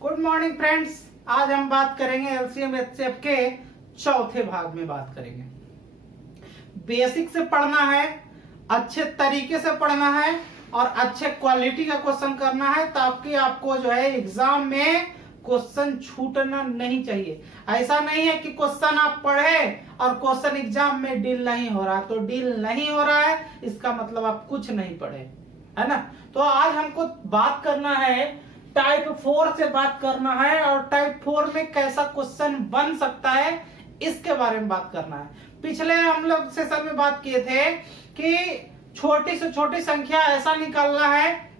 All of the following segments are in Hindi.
Good morning friends. आज हम बात करेंगे एलसीएम एचसीएफ के चौथे भाग में बात करेंगे। बेसिक से पढ़ना है, अच्छे तरीके से पढ़ना है और अच्छे क्वालिटी का क्वेश्चन करना है ताकि आपको जो है एग्जाम में क्वेश्चन छूटना नहीं चाहिए। ऐसा नहीं है कि क्वेश्चन आप पढ़े और क्वेश्चन एग्जाम में डील नहीं हो रहा, तो डील नहीं हो रहा है इसका मतलब आप कुछ नहीं पढ़े, है ना। तो आज हमको बात करना है टाइप 4 से बात करना है और टाइप 4 में कैसा क्वेश्चन बन सकता है इसके बारे में बात करना है। पिछले हम लोग सेशन में बात किए थे कि छोटी से छोटी संख्या ऐसा निकालना है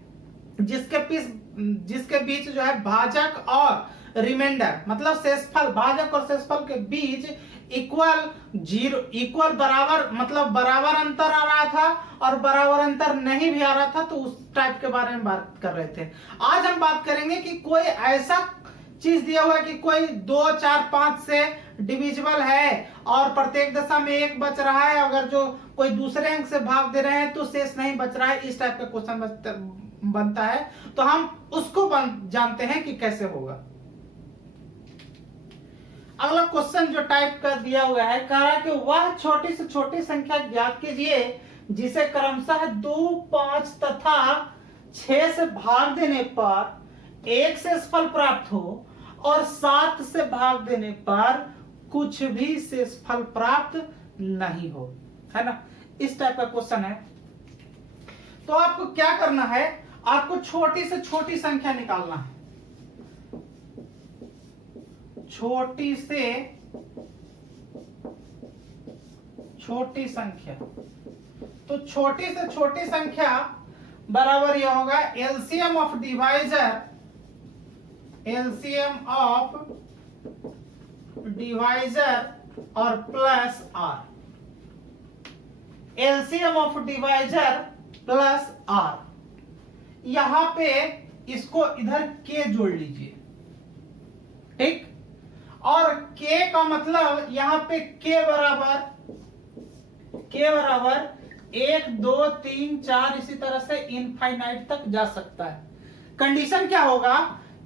जिसके बीच जो है भाजक और रिमाइंडर मतलब शेषफल, भाजक और शेषफल के बीच इक्वल बराबर मतलब बराबर अंतर आ रहा था और बराबर अंतर नहीं भी आ रहा था, तो उस टाइप के बारे में बात कर रहे थे। आज हम बात करेंगे कि कोई ऐसा चीज दिया हुआ है कि कोई 2, 4, 5 से डिविजिबल है और प्रत्येक दशा में 1 बच रहा है, अगर जो कोई दूसरे अंक से भाग दे रहे हैं तो शेष नहीं बच रहा है, इस टाइप का क्वेश्चन बनता है। तो हम उसको जानते हैं कि कैसे होगा। अगला क्वेश्चन जो टाइप का दिया हुआ है, कह रहा है कि वह छोटी से छोटी संख्या ज्ञात कीजिए जिसे क्रमशः 2, 5 तथा 6 से भाग देने पर 1 शेषफल प्राप्त हो और 7 से भाग देने पर कुछ भी शेषफल प्राप्त नहीं हो, है ना। इस टाइप का क्वेश्चन है। तो आपको क्या करना है, आपको छोटी से छोटी संख्या निकालना है। छोटी से छोटी संख्या, तो छोटी से छोटी संख्या बराबर यह होगा एलसीएम ऑफ डिवाइजर और plus R, LCM of divisor plus R. यहां पे इसको इधर के जोड़ लीजिए, ठीक। और k का मतलब यहां पे k बराबर 1, 2, 3, 4 इसी तरह से इनफाइनाइट तक जा सकता है। कंडीशन क्या होगा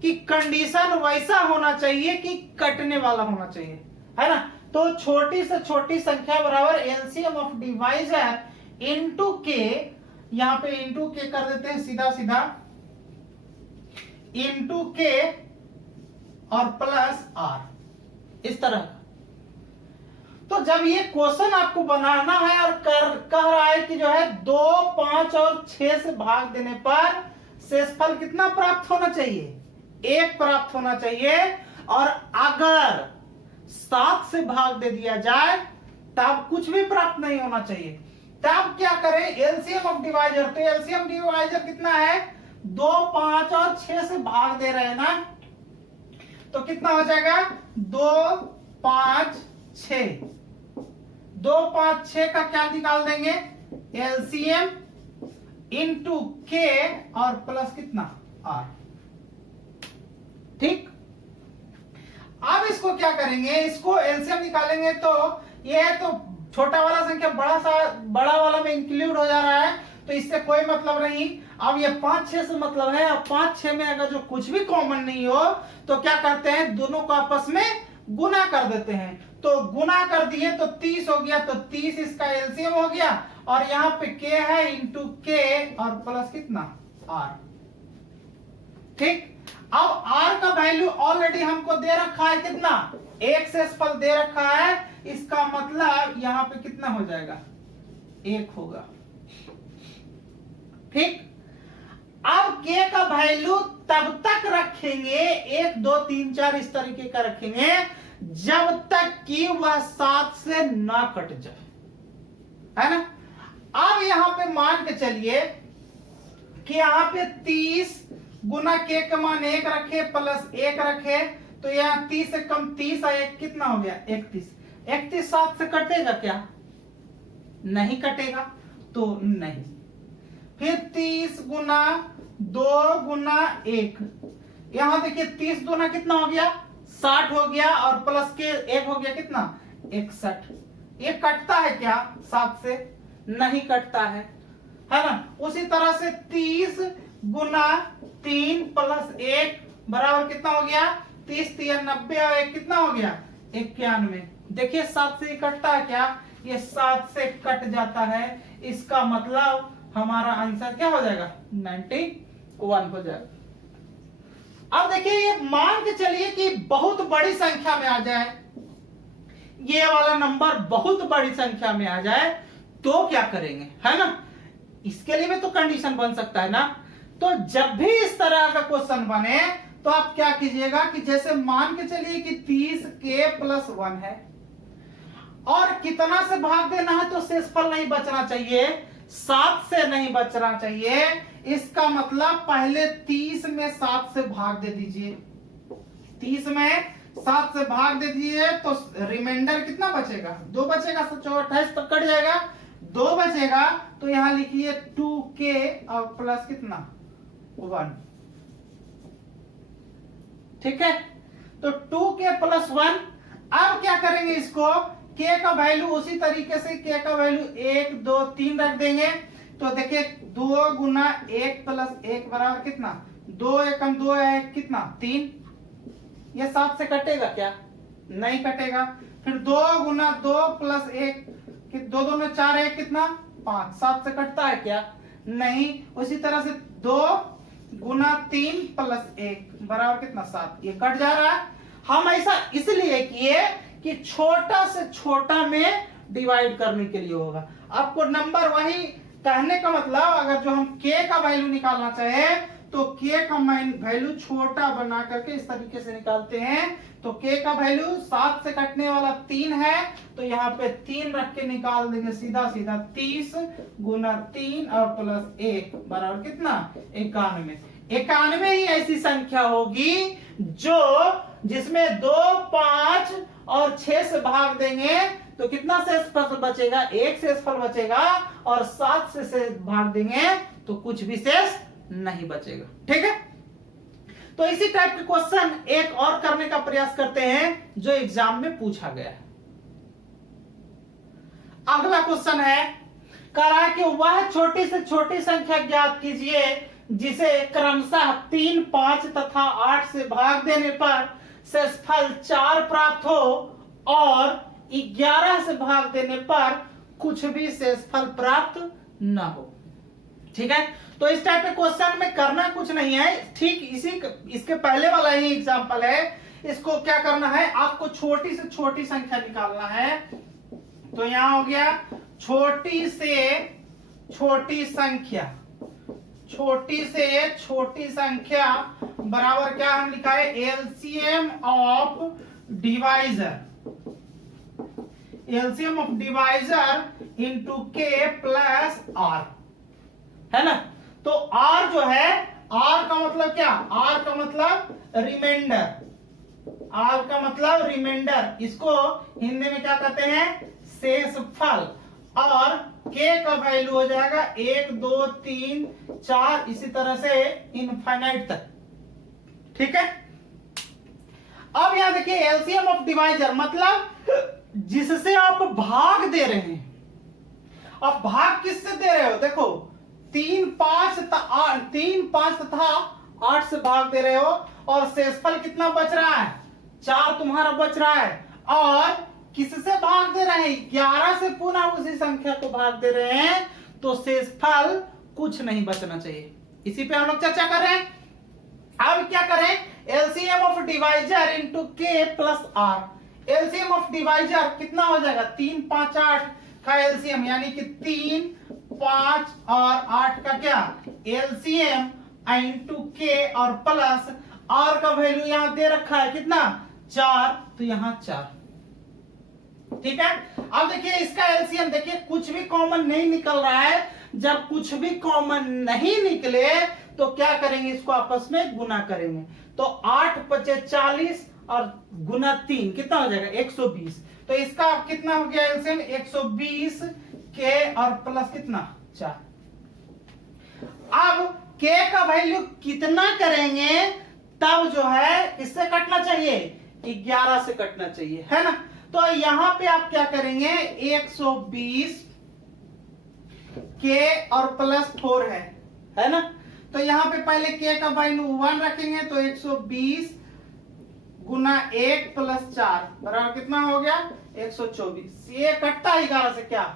कि कंडीशन वैसा होना चाहिए कि कटने वाला होना चाहिए, है ना। तो छोटी से छोटी संख्या बराबर एलसीएम ऑफ डिवाइजर इनटू के, यहां पे इनटू के कर देते हैं सीधा सीधा, इनटू के और प्लस आर, इस तरह। तो जब ये क्वेश्चन आपको बनाना है और कह रहा है कि जो है 2, 5 और 6 से भाग देने पर शेषफल कितना प्राप्त होना चाहिए, 1 प्राप्त होना चाहिए, और अगर 7 से भाग दे दिया जाए तब कुछ भी प्राप्त नहीं होना चाहिए। तब क्या करें, एलसीएम ऑफ डिवाइजर, तो एलसीएम डिवाइजर कितना है, 2, 5 और 6 से भाग दे रहे हैं ना, तो कितना हो जाएगा 2, 5, 6, 2, 5, 6 का क्या निकाल देंगे, एलसीएम इनटू के और प्लस कितना आर, ठीक। अब इसको क्या करेंगे, इसको एलसीएम निकालेंगे तो ये तो छोटा वाला संख्या बड़ा वाला में इंक्लूड हो जा रहा है, तो इससे कोई मतलब नहीं। अब ये 5, 6 से मतलब है, अब 5, 6 में अगर जो कुछ भी कॉमन नहीं हो तो क्या करते हैं, दोनों को आपस में गुना कर देते हैं। तो गुना कर दिए तो 30 हो गया, तो 30 इसका एलसीएम हो गया, और यहाँ पे के है इंटू के और प्लस कितना आर, ठीक। अब आर का वैल्यू ऑलरेडी हमको दे रखा है, कितना, 1 शेषफल दे रखा है, इसका मतलब यहाँ पे कितना हो जाएगा, 1 होगा, ठीक। अब k का वैल्यू तब तक रखेंगे, 1, 2, 3, 4 इस तरीके का रखेंगे जब तक कि वह 7 से ना कट जाए, है ना। अब यहां पे मान के चलिए कि यहां पे 30 गुना k का मान 1 रखे प्लस 1 रखे, तो यहां 30 से कम 30 और 1 कितना हो गया, 31। 31 7 से कटेगा क्या, नहीं कटेगा, तो नहीं। फिर 30 गुना 2 गुना 1, यहां देखिए 30 गुना कितना हो गया, 60 हो गया, और प्लस के 1 हो गया कितना, 61। ये कटता है क्या 7 से, नहीं कटता है ना। उसी तरह से 30 गुना 3 प्लस 1 बराबर कितना हो गया 30 3 90 और एक कितना हो गया 91। देखिए 7 से कटता है क्या, ये 7 से कट जाता है, इसका मतलब हमारा आंसर क्या हो जाएगा 91 हो जाएगा। अब देखिए ये मान के चलिए कि बहुत बड़ी संख्या में आ जाए, ये वाला नंबर बहुत बड़ी संख्या में आ जाए तो क्या करेंगे, है ना। इसके लिए भी तो कंडीशन बन सकता है ना। तो जब भी इस तरह का क्वेश्चन बने तो आप क्या कीजिएगा कि जैसे मान के चलिए कि 30k+1 है और कितना से भाग देना है, तो शेषफल नहीं बचना चाहिए, 7 से नहीं बचना चाहिए। इसका मतलब पहले 30 में 7 से भाग दे दीजिए, 30 में 7 से भाग दे दीजिए तो रिमाइंडर कितना बचेगा 2 बचेगा, 28 तो कट जाएगा, 2 बचेगा। तो यहां लिखिए 2k और प्लस कितना 1, ठीक है। तो 2k+1। अब क्या करेंगे इसको, k का वैल्यू उसी तरीके से k का वैल्यू 1 2 3 रख देंगे। तो देखिए 2 गुना 1 प्लस 1 बराबर कितना 2 एकम 2 है कितना 3। ये 7 से कटेगा क्या, नहीं कटेगा। फिर 2 गुना 2 प्लस 1 2 2 में 4 है कितना 5, 7 से कटता है क्या, नहीं। उसी तरह से 2 गुना 3 प्लस 1 बराबर कितना 7, ये कट जा रहा है। हम ऐसा इसलिए किए कि छोटा से छोटा में डिवाइड करने के लिए होगा। आपको नंबर वही कहने का मतलब, अगर जो हम k का वैल्यू निकालना चाहे तो k का वैल्यू छोटा बना करके इस तरीके से निकालते हैं। तो k का वैल्यू 7 से कटने वाला 3 है, तो यहाँ पे 3 रख के निकाल देंगे सीधा सीधा। 30 गुना 3 और प्लस 1 बराबर कितना 91। 91 ही ऐसी संख्या होगी जो जिसमें 2 5 और 6 से भाग देंगे तो कितना शेषफल बचेगा, 1 शेषफल बचेगा, और 7 से भाग देंगे तो कुछ भी शेष नहीं बचेगा, ठीक है। तो इसी टाइप के क्वेश्चन एक और करने का प्रयास करते हैं जो एग्जाम में पूछा गया है। अगला क्वेश्चन है, कह रहा है कि वह छोटी से छोटी संख्या ज्ञात कीजिए जिसे क्रमशः 3 5 तथा 8 से भाग देने पर शेषफल 4 प्राप्त हो और 11 से भाग देने पर कुछ भी शेषफल प्राप्त न हो, ठीक है। तो इस टाइप के क्वेश्चन में करना कुछ नहीं है, ठीक इसके पहले वाला ही एग्जांपल है। इसको क्या करना है, आपको छोटी से छोटी संख्या निकालना है। तो यहां हो गया छोटी से छोटी संख्या, छोटी से छोटी संख्या बराबर क्या हम लिखा है, LCM of divisor, LCM of divisor into k plus r, है ना। तो r जो है, r का मतलब क्या, r का मतलब रिमाइंडर, r का मतलब रिमाइंडर, इसको हिंदी में क्या कहते हैं शेषफल, और k का वैल्यू हो जाएगा 1 2 3 4 इसी तरह से इनफाइनाइट तक, ठीक है। अब यहां देखिए एलसीएम ऑफ डिवाइजर मतलब जिससे आप भाग दे रहे हैं। अब भाग किससे दे रहे हो, देखो 3 5 तथा 8 से भाग दे रहे हो, और शेषफल कितना बच रहा है 4 तुम्हारा बच रहा है, और किससे भाग दे रहे हैं 11 से पुनः उसी संख्या को भाग दे रहे हैं, तो शेषफल कुछ नहीं बचना चाहिए। इसी पे हम लोग चर्चा कर रहे हैं। अब क्या करें, LCM of divisor into k plus r। LCM of divisor कितना हो जाएगा 3 5 8 का एलसीएम, यानी कि 3 5 और 8 का क्या एलसीएम इंटू k और प्लस r का वैल्यू यहां दे रखा है कितना 4, तो यहां 4, ठीक है। अब देखिए इसका एलसीएम देखिए कुछ भी कॉमन नहीं निकल रहा है। जब कुछ भी कॉमन नहीं निकले तो क्या करेंगे, इसको आपस में गुना करेंगे। तो 8 × 40 और गुना 3 कितना हो जाएगा 120। तो इसका कितना हो गया एलसीएम 120 k और प्लस कितना 4। अब k का वैल्यू कितना करेंगे तब जो है इससे कटना चाहिए 11 से कटना चाहिए, है ना। तो यहां पे आप क्या करेंगे 120 k और प्लस 4 है ना। तो यहाँ पे पहले k का वैल्यू 1 रखेंगे तो 120 गुना 1 प्लस 4 बराबर कितना हो गया 124। ये कटता है 11 से क्या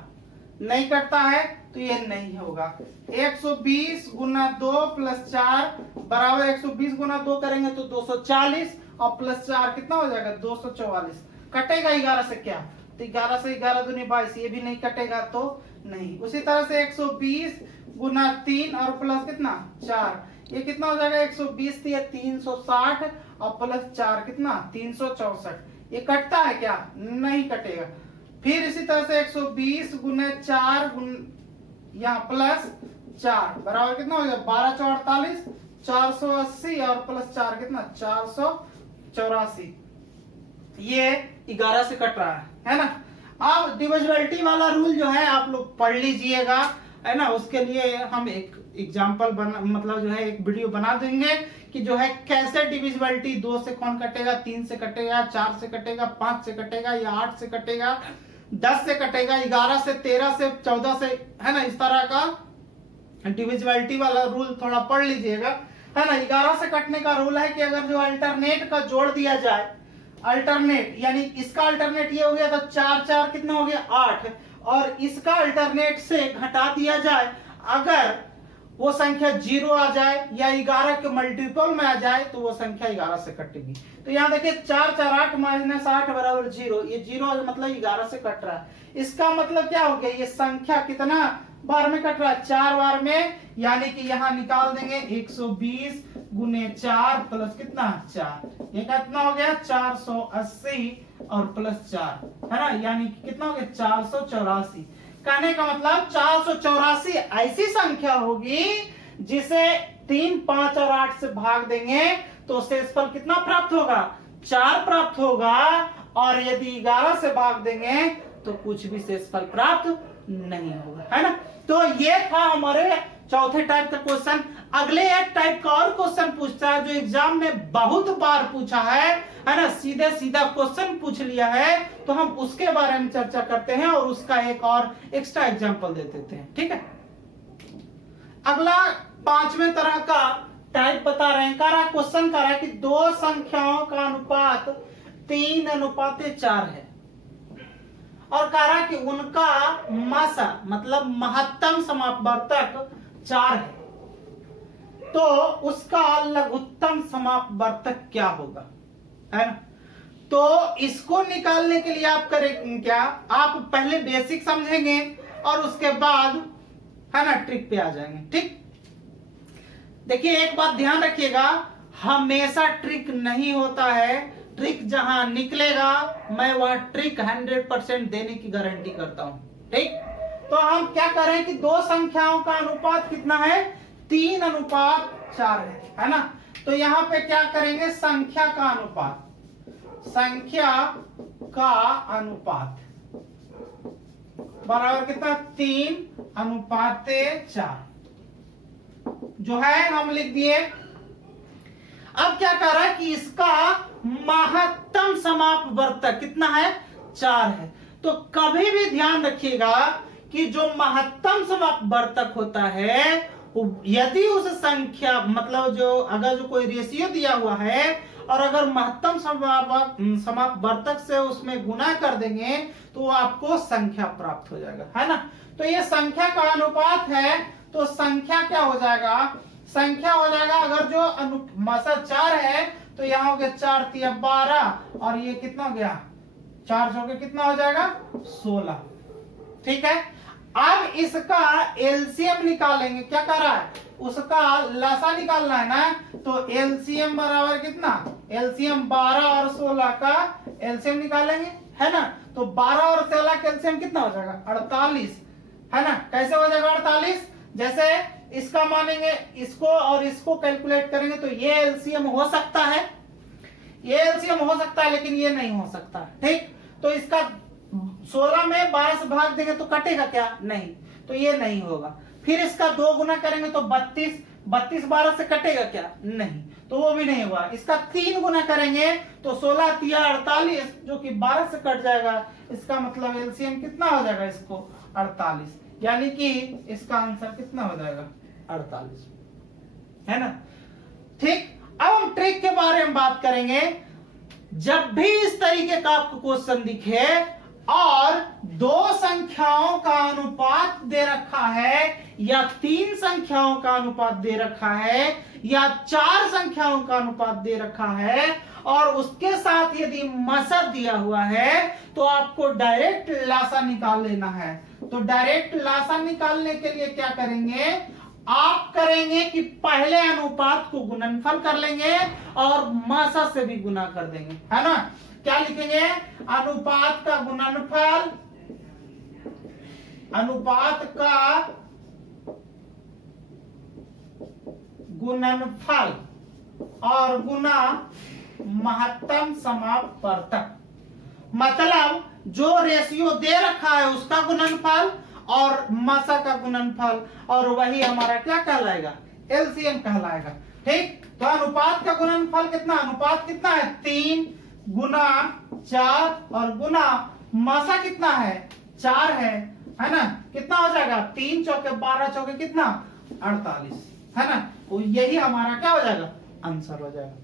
नहीं कटता है, तो ये नहीं होगा। 120 गुना 2 प्लस 4 बराबर 120 गुना 2 करेंगे तो 240 और प्लस 4 कितना हो जाएगा 244। कटेगा 11 से क्या, तो 11 से 11 दूनी 22, ये भी नहीं कटेगा तो नहीं। उसी तरह से 120 गुना 3 और प्लस कितना 4, ये कितना हो जाएगा 120 थी 360 और प्लस 4 कितना 364। ये कटता है क्या नहीं कटेगा। फिर इसी तरह से 120 गुना 4 यहाँ प्लस 4 बराबर कितना हो जाएगा 12 4 48 480 और प्लस 4 कितना 484। ये 11 से कट रहा है ना। अब डिविजिबिलिटी वाला रूल जो है आप लोग पढ़ लीजिएगा, है ना। उसके लिए हम एक एग्जांपल मतलब जो है एक वीडियो बना देंगे कि जो है कैसे डिविजिबिलिटी 2 से कौन कटेगा, 3 से कटेगा, 4 से कटेगा, 5 से कटेगा या 8 से कटेगा, 10 से कटेगा, 11 से, 13 से, 14 से, है ना। इस तरह का डिविजिबिलिटी वाला रूल थोड़ा पढ़ लीजिएगा, है ना। 11 से कटने का रूल है कि अगर जो अल्टरनेट का जोड़ दिया जाए, अल्टरनेट यानी इसका अल्टरनेट ये हो गया तो 4 4 कितना हो गया 8, और इसका अल्टरनेट से घटा दिया जाए, अगर वो संख्या 0 आ जाए या 11 के मल्टीपल में आ जाए तो वो संख्या 11 से कटेगी। तो यहाँ देखिए 4 4 8 माइनस 8 बराबर 0, ये 0 मतलब 11 से कट रहा है। इसका मतलब क्या हो गया, ये संख्या कितना बार में कट रहा है 4 बार में, यानी कि यहाँ निकाल देंगे 120 गुने 4 प्लस कितना 4, ये कितना हो गया 480 और प्लस 4, है ना, यानी कि कितना हो गया 484। कहने का मतलब 484 ऐसी संख्या होगी जिसे 3 5 और 8 से भाग देंगे तो शेषफल कितना प्राप्त होगा 4 प्राप्त होगा, और यदि 11 से भाग देंगे तो कुछ भी शेषफल प्राप्त नहीं होगा, है ना। तो ये था हमारे चौथे टाइप का क्वेश्चन। अगले एक टाइप का और क्वेश्चन पूछता है जो एग्जाम में बहुत बार पूछा है ना, सीधे सीधा क्वेश्चन पूछ लिया है, तो हम उसके बारे में चर्चा करते हैं और उसका एक और एक्स्ट्रा एग्जांपल दे देते हैं, ठीक है। अगला 5वें तरह का टाइप बता रहे हैं, क्वेश्चन कर रहा है कि दो संख्याओं का अनुपात 3:4 है और कह रहा है कि उनका मासा मतलब महत्तम समापवर्तक 4 है, तो उसका लघुत्तम समापवर्तक क्या होगा, है ना। तो इसको निकालने के लिए आप करेंगे क्या, आप पहले बेसिक समझेंगे और उसके बाद है ना ट्रिक पे आ जाएंगे, ठीक। देखिए एक बात ध्यान रखिएगा, हमेशा ट्रिक नहीं होता है। ट्रिक जहां निकलेगा मैं वह ट्रिक 100% देने की गारंटी करता हूं, ठीक। तो हम क्या करें कि दो संख्याओं का अनुपात कितना है 3:4 है ना। तो यहाँ पे क्या करेंगे संख्या का अनुपात, संख्या का अनुपात बराबर कितना 3:4 जो है हम लिख दिए। अब क्या कर रहा है कि इसका महत्तम समापवर्तक कितना है 4 है। तो कभी भी ध्यान रखिएगा कि जो महत्तम समापवर्तक होता है यदि उस संख्या मतलब जो अगर जो कोई रेशियो दिया हुआ है और अगर महत्तम समापवर्तक से उसमें गुना कर देंगे तो आपको संख्या प्राप्त हो जाएगा, है ना। तो ये संख्या का अनुपात है, तो संख्या क्या हो जाएगा, संख्या हो जाएगा अगर जो मासा 4 है तो यहाँ हो गया 4 तिया 12 और ये कितना हो गया 4 हो गया कितना हो जाएगा 16, ठीक है। अब इसका एलसीएम निकालेंगे, क्या कर रहा है उसका लसा निकालना है ना, तो एलसीएम बराबर कितना, एलसीएम 12 और 16 का एलसीएम निकालेंगे, है ना। तो 12 और 16 का एलसीएम कितना हो जाएगा 48, है ना। कैसे हो जाएगा 48, जैसे इसका मानेंगे इसको और इसको कैलकुलेट करेंगे तो ये एलसीएम हो सकता है, ये एलसीएम हो सकता है लेकिन ये नहीं हो सकता, ठीक। तो इसका 16 में 12 से भाग देंगे तो कटेगा क्या, नहीं, तो ये नहीं होगा। फिर इसका 2 गुना करेंगे तो 32, 32 12 से कटेगा क्या, नहीं, तो वो भी नहीं होगा। इसका 3 गुना करेंगे तो 16 तिया 48 जो कि 12 से कट जाएगा, इसका मतलब एलसीएम कितना हो जाएगा इसको 48, यानी कि इसका आंसर कितना हो जाएगा 48। है ना। ठीक, अब हम ट्रिक के बारे में बात करेंगे। जब भी इस तरीके का आपको क्वेश्चन दिखे और दो संख्याओं का अनुपात दे रखा है या तीन संख्याओं का अनुपात दे रखा है या चार संख्याओं का अनुपात दे रखा है और उसके साथ यदि मसा दिया हुआ है तो आपको डायरेक्ट लासा निकाल लेना है। तो डायरेक्ट लासा निकालने के लिए क्या करेंगे, आप करेंगे कि पहले अनुपात को गुणनफल कर लेंगे और मासा से भी गुना कर देंगे, है ना। क्या लिखेंगे, अनुपात का गुणनफल, अनुपात का गुणनफल और गुना महत्तम समापवर्तक। मतलब जो रेशियो दे रखा है उसका गुणनफल और मासा का गुणनफल, और वही हमारा क्या कहलाएगा, एलसीएम कहलाएगा। ठीक, तो अनुपात का गुणनफल कितना, अनुपात कितना है 3 गुना 4 और गुना मासा कितना है 4 है ना। कितना हो जाएगा, 3 चौके 12 चौके कितना 48, है ना। तो यही हमारा क्या हो जाएगा, आंसर हो जाएगा।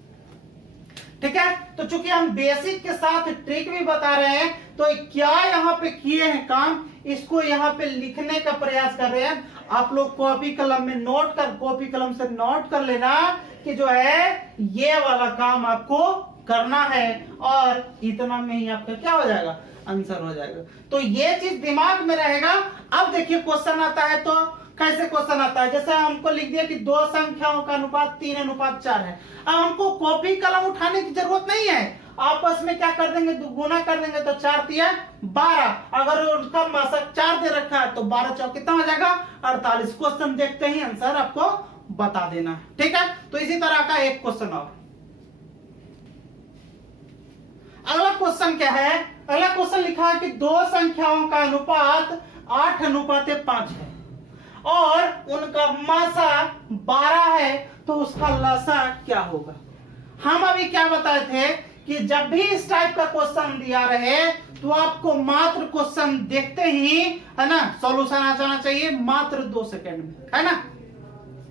ठीक है, तो चूंकि हम बेसिक के साथ ट्रिक भी बता रहे हैं तो क्या यहाँ पे किए हैं काम, इसको यहाँ पे लिखने का प्रयास कर रहे हैं। आप लोग कॉपी कलम में नोट कर, कॉपी कलम से नोट कर लेना कि जो है ये वाला काम आपको करना है और इतना में ही आपका क्या हो जाएगा, आंसर हो जाएगा। तो ये चीज दिमाग में रहेगा। अब देखिए क्वेश्चन आता है तो कैसे क्वेश्चन आता है, जैसे हमको लिख दिया कि दो संख्याओं का अनुपात 3:4 है। अब हमको कॉपी कलम उठाने की जरूरत नहीं है, आपस में क्या कर देंगे, गुना कर देंगे तो 4 तिया 12। अगर उनका मासक 4 दे रखा है तो 12 चौक कितना हो जाएगा 48। क्वेश्चन देखते ही आंसर आपको बता देना है। ठीक है, तो इसी तरह का एक क्वेश्चन और। अगला क्वेश्चन क्या है, अगला क्वेश्चन लिखा है कि दो संख्याओं का अनुपात 8:5 है और उनका मासा 12 है, तो उसका लसा क्या होगा। हम अभी क्या बताए थे कि जब भी इस टाइप का क्वेश्चन दिया रहे तो आपको मात्र क्वेश्चन देखते ही, है ना, सॉल्यूशन आ जाना चाहिए मात्र 2 सेकंड में, है ना।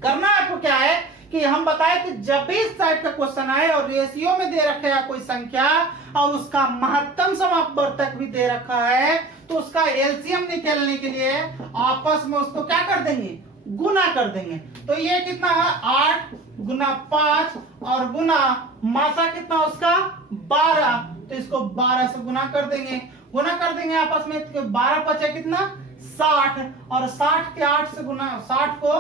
करना आपको क्या है कि हम बताए कि जब भी इस टाइप का क्वेश्चन आए और रेशियो में दे रखा है कोई संख्या और उसका महत्तम समापवर्तक भी दे रखा है तो उसका एलसीएम निकालने के लिए आपस में उसको क्या कर देंगे, गुना कर देंगे। तो ये कितना है 8 गुना 5 और गुना मासा कितना उसका 12, तो इसको 12 से गुना कर देंगे आपस में। 12 बचे कितना 60 और 60 के 8 से गुना, 60 को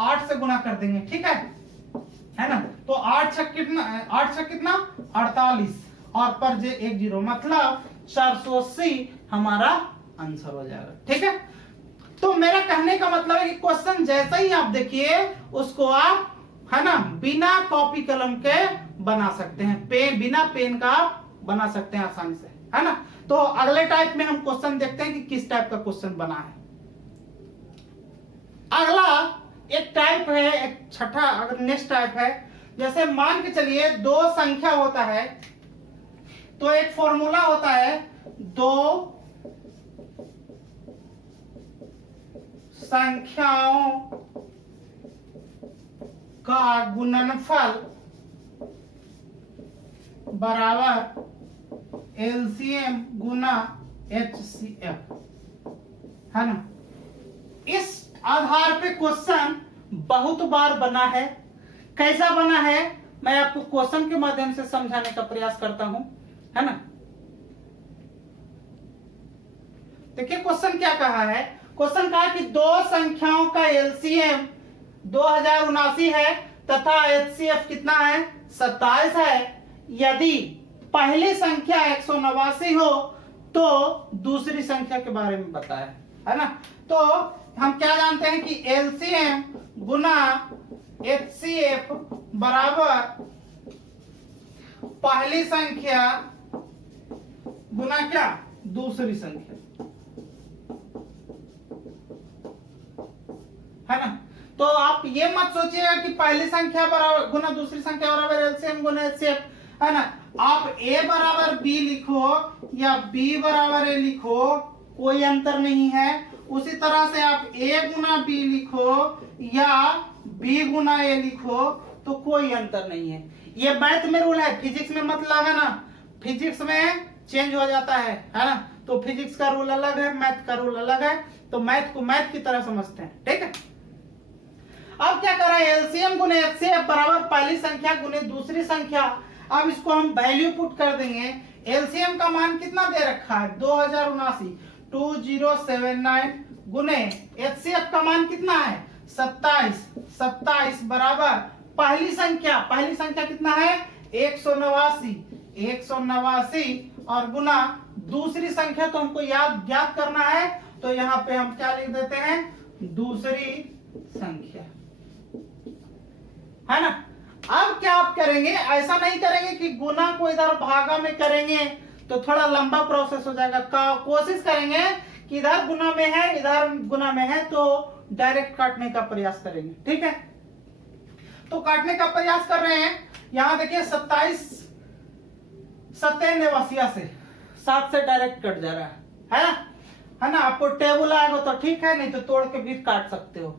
8 से गुना कर देंगे। ठीक है ना। तो 8 छक कितना 48 और पर जे 1 0 मतलब 480 हमारा आंसर हो जाएगा। ठीक है, तो मेरा कहने का मतलब है कि क्वेश्चन जैसा ही आप देखिए उसको आप, है ना, बिना कॉपी कलम के बना सकते हैं, बिना पेन का बना सकते हैं आसानी से, है ना। तो अगले टाइप में हम क्वेश्चन देखते हैं कि किस टाइप का क्वेश्चन बना है। अगला एक टाइप है, एक छठा अगर नेक्स्ट टाइप है, जैसे मान के चलिए दो संख्या होता है तो एक फॉर्मूला होता है, दो संख्याओं का गुणनफल बराबर एलसीएम गुना एचसीएफ, है ना। इस आधार पे क्वेश्चन बहुत बार बना है। कैसा बना है मैं आपको क्वेश्चन के माध्यम से समझाने का प्रयास करता हूं, है ना। देखिए क्वेश्चन क्या कहा है, क्वेश्चन कहा कि दो संख्याओं का एलसीएम 2079 है तथा एचसीएफ कितना है 27 है। यदि पहली संख्या 189 हो तो दूसरी संख्या के बारे में बताया, है ना। तो हम क्या जानते हैं कि एलसीएम गुना एचसीएफ बराबर पहली संख्या गुना क्या दूसरी संख्या, है ना। तो आप ये मत सोचिएगा कि पहली संख्या बराबर गुना दूसरी संख्या बराबर एलसीएम गुना एचसीएफ, है ना। आप a बराबर b लिखो या b बराबर a लिखो, कोई अंतर नहीं है। उसी तरह से आप a गुना b लिखो या बी गुना ए लिखो तो कोई अंतर नहीं है। ये मैथ में रूल है, फिजिक्स में मत लगाना, फिजिक्स में चेंज हो जाता है ना। तो फिजिक्स का रूल अलग है, मैथ का रूल अलग है, तो मैथ को मैथ की तरह समझते हैं, ठीक है। अब क्या कर रहा है, एलसीएम गुने एचसीएफ बराबर पहली संख्या गुने दूसरी संख्या। अब इसको हम वैल्यू पुट कर देंगे। एलसीएम का मान कितना दे रखा है 2079 2079 गुने एचसीएफ का मान कितना है 27 बराबर पहली संख्या कितना है 189 और गुना दूसरी संख्या तो हमको ज्ञात करना है, तो यहाँ पे हम क्या लिख देते हैं दूसरी संख्या, है ना। अब क्या आप करेंगे, ऐसा नहीं करेंगे कि गुना को इधर भागा में करेंगे तो थोड़ा लंबा प्रोसेस हो जाएगा। कोशिश करेंगे कि इधर गुना में है इधर गुना में है तो डायरेक्ट काटने का प्रयास करेंगे, ठीक है। तो काटने का प्रयास कर रहे हैं, यहां देखिए 27 से 7 से डायरेक्ट कट जा रहा है ना। आपको टेबल आएगा तो ठीक है, नहीं तो तोड़ के भी काट सकते हो।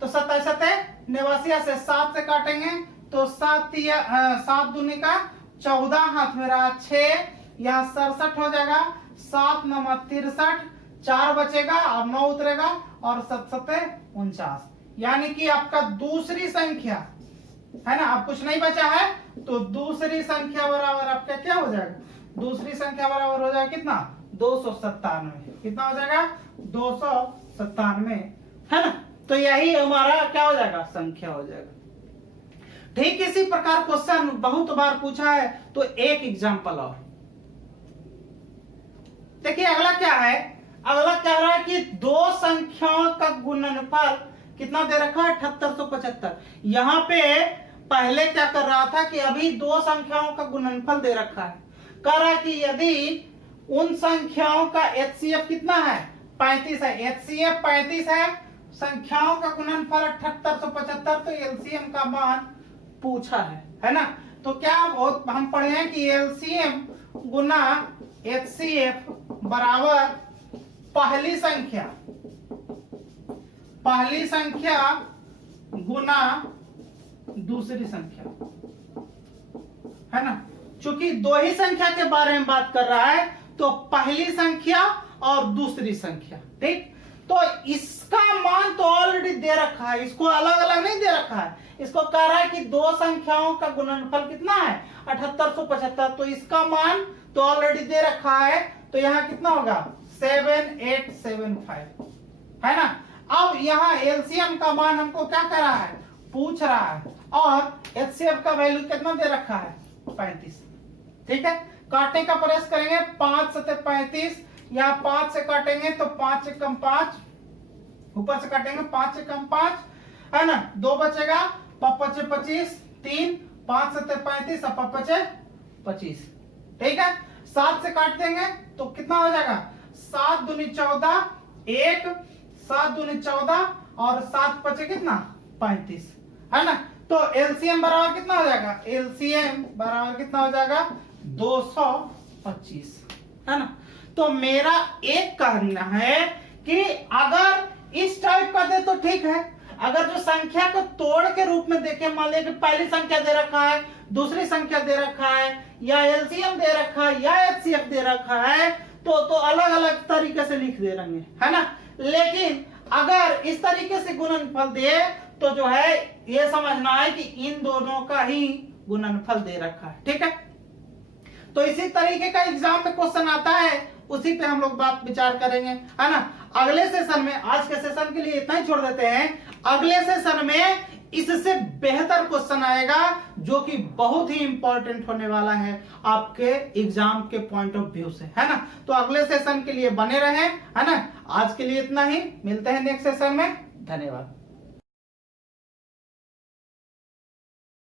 तो 27 से 7 से काटेंगे तो 7 दूनी का 14 हाथ में रहा 6, यहाँ 67 हो जाएगा, 7 9 63, 4 बचेगा और 9 उतरेगा और 7 7 49, यानी कि आपका दूसरी संख्या है ना। अब कुछ नहीं बचा है तो दूसरी संख्या बराबर आपका क्या हो जाएगा, दूसरी संख्या बराबर हो जाएगा कितना 297, कितना हो जाएगा 297, है ना। तो यही हमारा क्या हो जाएगा संख्या हो जाएगा। ठीक इसी प्रकार क्वेश्चन बहुत बार पूछा है, तो एक एग्जांपल और देखिए। अगला क्या है, अगला कह रहा है कि दो संख्याओं का गुणनफल कितना दे रखा है 7875। यहाँ पे पहले क्या कर रहा था कि अभी दो संख्याओं का गुणनफल दे रखा है, कह रहा है कि यदि उन संख्याओं का एचसीएफ कितना है 35 है, एचसीएफ 35 है, संख्याओं का गुणनफल 7875, तो एलसीएम का मान पूछा है ना। तो क्या हम पढ़े हैं कि एलसीएम गुना एचसीएफ बराबर पहली संख्या गुना दूसरी संख्या, है ना। चूंकि दो ही संख्या के बारे में बात कर रहा है तो पहली संख्या और दूसरी संख्या, ठीक। तो इसका मान तो ऑलरेडी दे रखा है, इसको अलग अलग नहीं दे रखा है। इसको कह रहा है कि दो संख्याओं का गुणनफल कितना है 7875, तो इसका मान तो ऑलरेडी दे रखा है, तो यहाँ कितना होगा 7875, है ना। अब यहाँ एलसीएम का मान हमको क्या कर रहा है पूछ रहा है, और एचसीएफ का वैल्यू कितना दे रखा है 35, ठीक है। काटने का प्रयास करेंगे 5 7 35, यहाँ 5 से काटेंगे तो 5 से कम 5, ऊपर से काटेंगे 5 से कम 5, है ना। 2 बचेगा, 5 25, 3 5 7 35 और 5 25, ठीक है। 7 से काट देंगे तो कितना हो जाएगा 7 दूनी 14, 1 7 दूनी 14 और 7 बचे कितना 35, है ना। तो एलसीएम बराबर कितना हो जाएगा, एलसीएम बराबर कितना हो जाएगा 225, है ना। तो मेरा एक कहना है कि अगर इस टाइप का दे तो ठीक है, अगर जो संख्या को तोड़ के रूप में देखे, मान लिया कि पहली संख्या दे रखा है दूसरी संख्या दे रखा है या एलसीएम दे रखा है या एचसीएफ दे रखा है, तो अलग अलग तरीके से लिख दे रहे हैं, है ना। लेकिन अगर इस तरीके से गुणनफल दे तो जो है ये समझना है कि इन दोनों का ही गुणनफल दे रखा है, ठीक है। तो इसी तरीके का एग्जाम में क्वेश्चन आता है, उसी पे हम लोग बात विचार करेंगे, है ना। अगले सेशन में, आज के सेशन के लिए इतना ही छोड़ देते हैं, अगले सेशन में इससे बेहतर क्वेश्चन आएगा जो कि बहुत ही इंपॉर्टेंट होने वाला है आपके एग्जाम के पॉइंट ऑफ व्यू से, है ना। तो अगले सेशन के लिए बने रहें, है ना। आज के लिए इतना ही, मिलते हैं नेक्स्ट सेशन में, धन्यवाद।